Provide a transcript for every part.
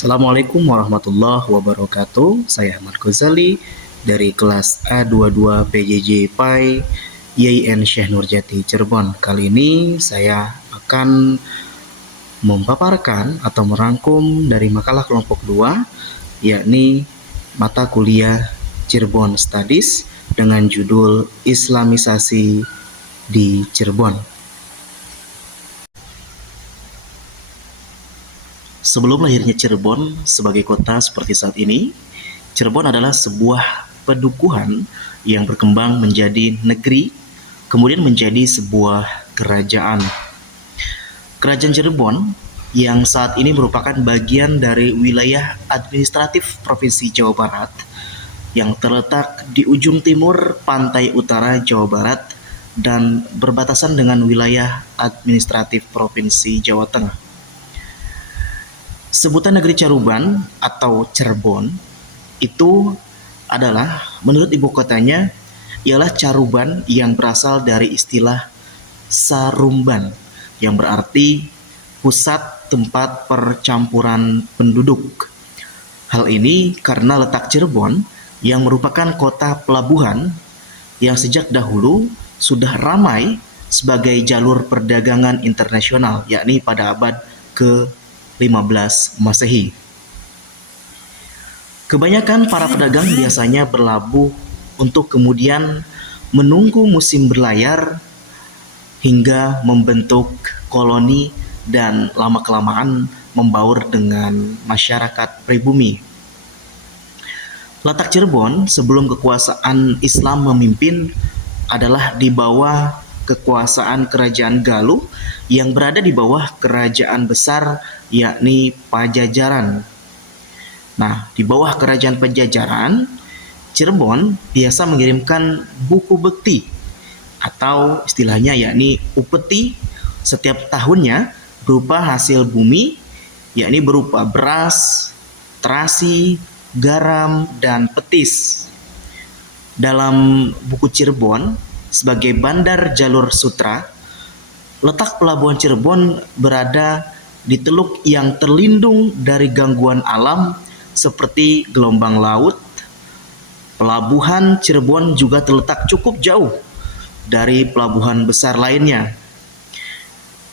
Assalamualaikum warahmatullahi wabarakatuh. Saya Ahmad Ghazali dari kelas A22 PJJ PAI YIN Syekh Nurjati Cirebon. Kali ini saya akan memaparkan atau merangkum dari makalah kelompok 2, yakni mata kuliah Cirebon Studies dengan judul Islamisasi di Cirebon. Sebelum lahirnya Cirebon sebagai kota seperti saat ini, Cirebon adalah sebuah pedukuhan yang berkembang menjadi negeri, kemudian menjadi sebuah kerajaan. Kerajaan Cirebon yang saat ini merupakan bagian dari wilayah administratif Provinsi Jawa Barat yang terletak di ujung timur pantai utara Jawa Barat dan berbatasan dengan wilayah administratif Provinsi Jawa Tengah. Sebutan negeri Caruban atau Cirebon itu adalah menurut ibu kotanya ialah Caruban yang berasal dari istilah Sarumban yang berarti pusat tempat percampuran penduduk. Hal ini karena letak Cirebon yang merupakan kota pelabuhan yang sejak dahulu sudah ramai sebagai jalur perdagangan internasional, yakni pada abad ke-15 Masehi. Kebanyakan para pedagang biasanya berlabuh untuk kemudian menunggu musim berlayar hingga membentuk koloni dan lama-kelamaan membaur dengan masyarakat pribumi. Letak Cirebon sebelum kekuasaan Islam memimpin adalah di bawah kekuasaan Kerajaan Galuh yang berada di bawah kerajaan besar yakni Pajajaran. Nah, di bawah kerajaan Pajajaran, Cirebon biasa mengirimkan buku bekti atau istilahnya yakni upeti setiap tahunnya berupa hasil bumi, yakni berupa beras, terasi, garam, dan petis. Dalam buku Cirebon sebagai bandar jalur sutra, letak pelabuhan Cirebon berada di teluk yang terlindung dari gangguan alam seperti gelombang laut. Pelabuhan Cirebon juga terletak cukup jauh dari pelabuhan besar lainnya.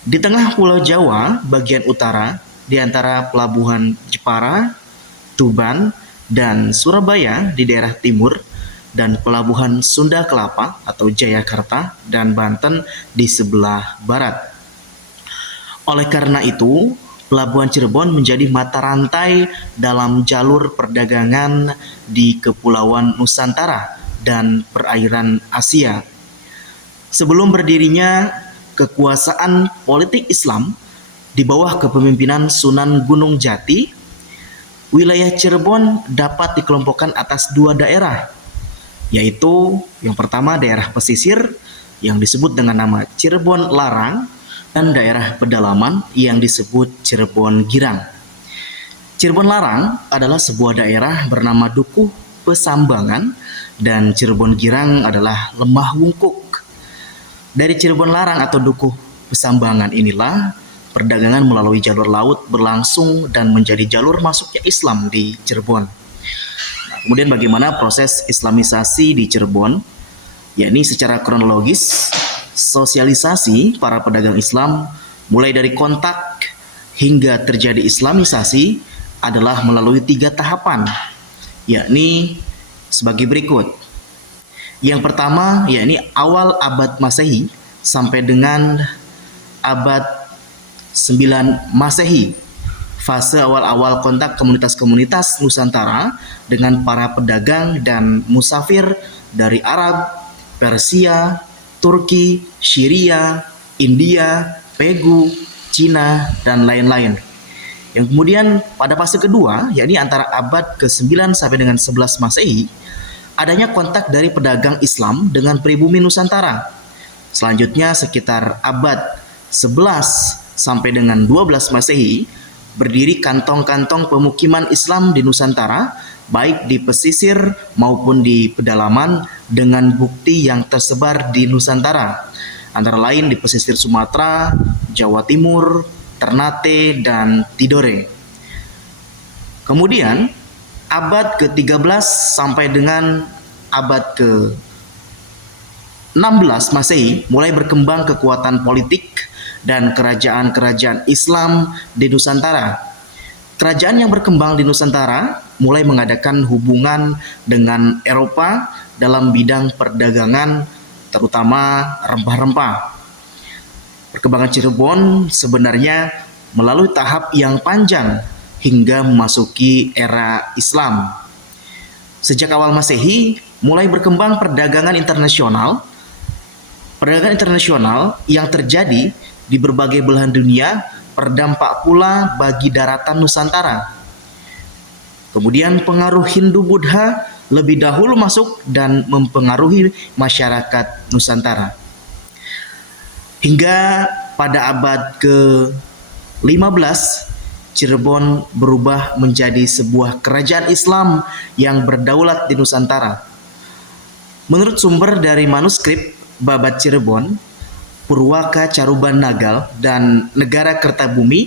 Di tengah Pulau Jawa bagian utara, di antara pelabuhan Jepara, Tuban, dan Surabaya di daerah timur, dan pelabuhan Sunda Kelapa atau Jayakarta dan Banten di sebelah barat. Oleh karena itu, pelabuhan Cirebon menjadi mata rantai dalam jalur perdagangan di Kepulauan Nusantara dan perairan Asia. Sebelum berdirinya kekuasaan politik Islam di bawah kepemimpinan Sunan Gunung Jati, wilayah Cirebon dapat dikelompokkan atas dua daerah, yaitu yang pertama daerah pesisir yang disebut dengan nama Cirebon Larang dan daerah pedalaman yang disebut Cirebon Girang. Cirebon Larang adalah sebuah daerah bernama Dukuh Pesambangan dan Cirebon Girang adalah Lemah Wungkuk. Dari Cirebon Larang atau Dukuh Pesambangan inilah perdagangan melalui jalur laut berlangsung dan menjadi jalur masuknya Islam di Cirebon. Kemudian bagaimana proses Islamisasi di Cirebon, yakni secara kronologis, sosialisasi para pedagang Islam mulai dari kontak hingga terjadi Islamisasi adalah melalui 3 tahapan, yakni sebagai berikut. Yang pertama, yakni awal abad Masehi sampai dengan abad 9 Masehi. Fase awal-awal kontak komunitas-komunitas Nusantara dengan para pedagang dan musafir dari Arab, Persia, Turki, Syria, India, Pegu, Cina, dan lain-lain. Yang kemudian pada fase kedua, yakni antara abad ke-9 sampai dengan 11 Masehi, adanya kontak dari pedagang Islam dengan pribumi Nusantara. Selanjutnya sekitar abad 11 sampai dengan 12 Masehi, berdiri kantong-kantong pemukiman Islam di Nusantara baik di pesisir maupun di pedalaman dengan bukti yang tersebar di Nusantara, antara lain di pesisir Sumatera, Jawa Timur, Ternate, dan Tidore. Kemudian, abad ke-13 sampai dengan abad ke-16 Masehi mulai berkembang kekuatan politik dan kerajaan-kerajaan Islam di Nusantara. Kerajaan yang berkembang di Nusantara mulai mengadakan hubungan dengan Eropa dalam bidang perdagangan, terutama rempah-rempah. Perkembangan Cirebon sebenarnya melalui tahap yang panjang hingga memasuki era Islam. Sejak awal Masehi, mulai berkembang perdagangan internasional. Perdagangan internasional yang terjadi di berbagai belahan dunia berdampak pula bagi daratan Nusantara. Kemudian pengaruh Hindu-Buddha lebih dahulu masuk dan mempengaruhi masyarakat Nusantara. Hingga pada abad ke-15, Cirebon berubah menjadi sebuah kerajaan Islam yang berdaulat di Nusantara. Menurut sumber dari manuskrip Babat Cirebon, Purwaka Caruban Nagal, dan Negara Kertabumi,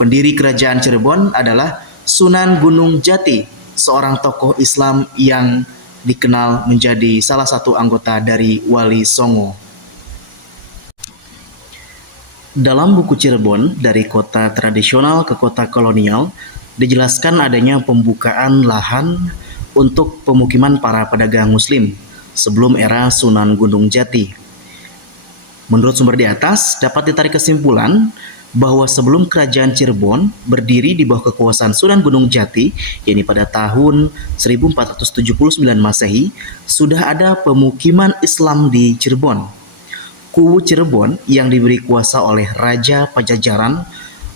pendiri kerajaan Cirebon adalah Sunan Gunung Jati, seorang tokoh Islam yang dikenal menjadi salah satu anggota dari Wali Songo. Dalam buku Cirebon, dari kota tradisional ke kota kolonial, dijelaskan adanya pembukaan lahan untuk pemukiman para pedagang muslim sebelum era Sunan Gunung Jati. Menurut sumber di atas, dapat ditarik kesimpulan bahwa sebelum kerajaan Cirebon berdiri di bawah kekuasaan Sunan Gunung Jati, yakni pada tahun 1479 Masehi, sudah ada pemukiman Islam di Cirebon. Kuwu Cirebon yang diberi kuasa oleh Raja Pajajaran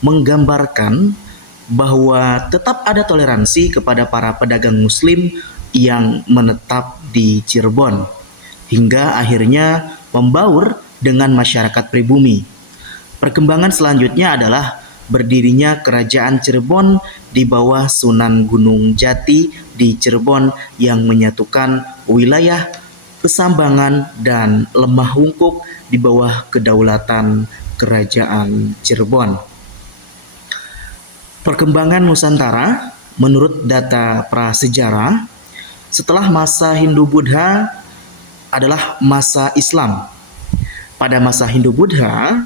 menggambarkan bahwa tetap ada toleransi kepada para pedagang muslim yang menetap di Cirebon, hingga akhirnya membaur dengan masyarakat pribumi. Perkembangan selanjutnya adalah berdirinya kerajaan Cirebon di bawah Sunan Gunung Jati di Cirebon yang menyatukan wilayah Pesambangan dan Lemah Wungkuk di bawah kedaulatan kerajaan Cirebon. Perkembangan Nusantara menurut data prasejarah setelah masa Hindu-Buddha adalah masa Islam. Pada masa Hindu-Buddha,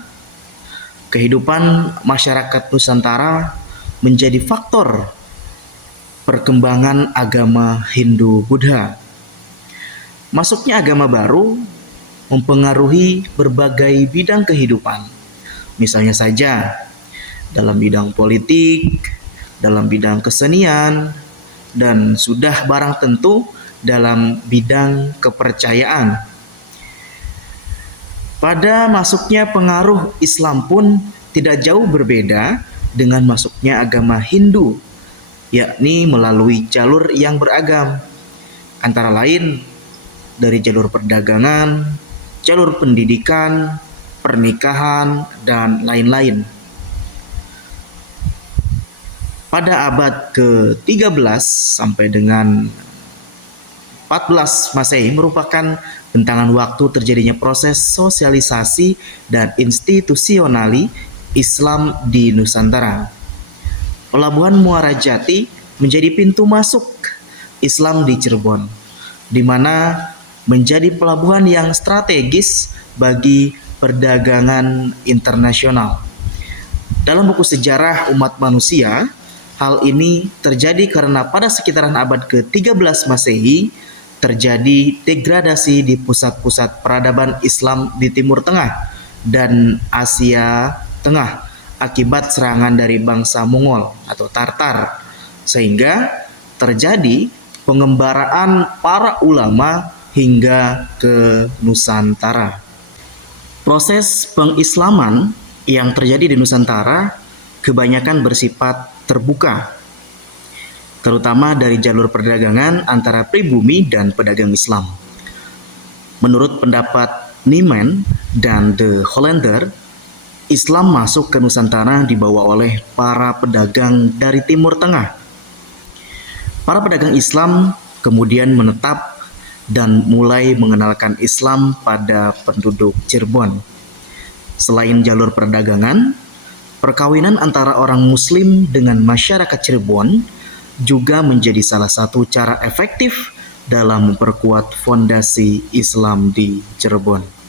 kehidupan masyarakat Nusantara menjadi faktor perkembangan agama Hindu-Buddha. Masuknya agama baru mempengaruhi berbagai bidang kehidupan. Misalnya saja dalam bidang politik, dalam bidang kesenian, dan sudah barang tentu dalam bidang kepercayaan. Pada masuknya pengaruh Islam pun tidak jauh berbeda dengan masuknya agama Hindu, yakni melalui jalur yang beragam, antara lain dari jalur perdagangan, jalur pendidikan, pernikahan, dan lain-lain. Pada abad ke-13 sampai dengan 14 Masehi merupakan bentangan waktu terjadinya proses sosialisasi dan institusionali Islam di Nusantara. Pelabuhan Muara Jati menjadi pintu masuk Islam di Cirebon, di mana menjadi pelabuhan yang strategis bagi perdagangan internasional. Dalam buku sejarah umat manusia, hal ini terjadi karena pada sekitaran abad ke-13 Masehi terjadi degradasi di pusat-pusat peradaban Islam di Timur Tengah dan Asia Tengah akibat serangan dari bangsa Mongol atau Tartar, sehingga terjadi pengembaraan para ulama hingga ke Nusantara. Proses pengislaman yang terjadi di Nusantara kebanyakan bersifat terbuka, terutama dari jalur perdagangan antara pribumi dan pedagang Islam. Menurut pendapat Nieman dan De Hollander, Islam masuk ke Nusantara dibawa oleh para pedagang dari Timur Tengah. Para pedagang Islam kemudian menetap dan mulai mengenalkan Islam pada penduduk Cirebon. Selain jalur perdagangan, perkawinan antara orang Muslim dengan masyarakat Cirebon juga menjadi salah satu cara efektif dalam memperkuat fondasi Islam di Cirebon.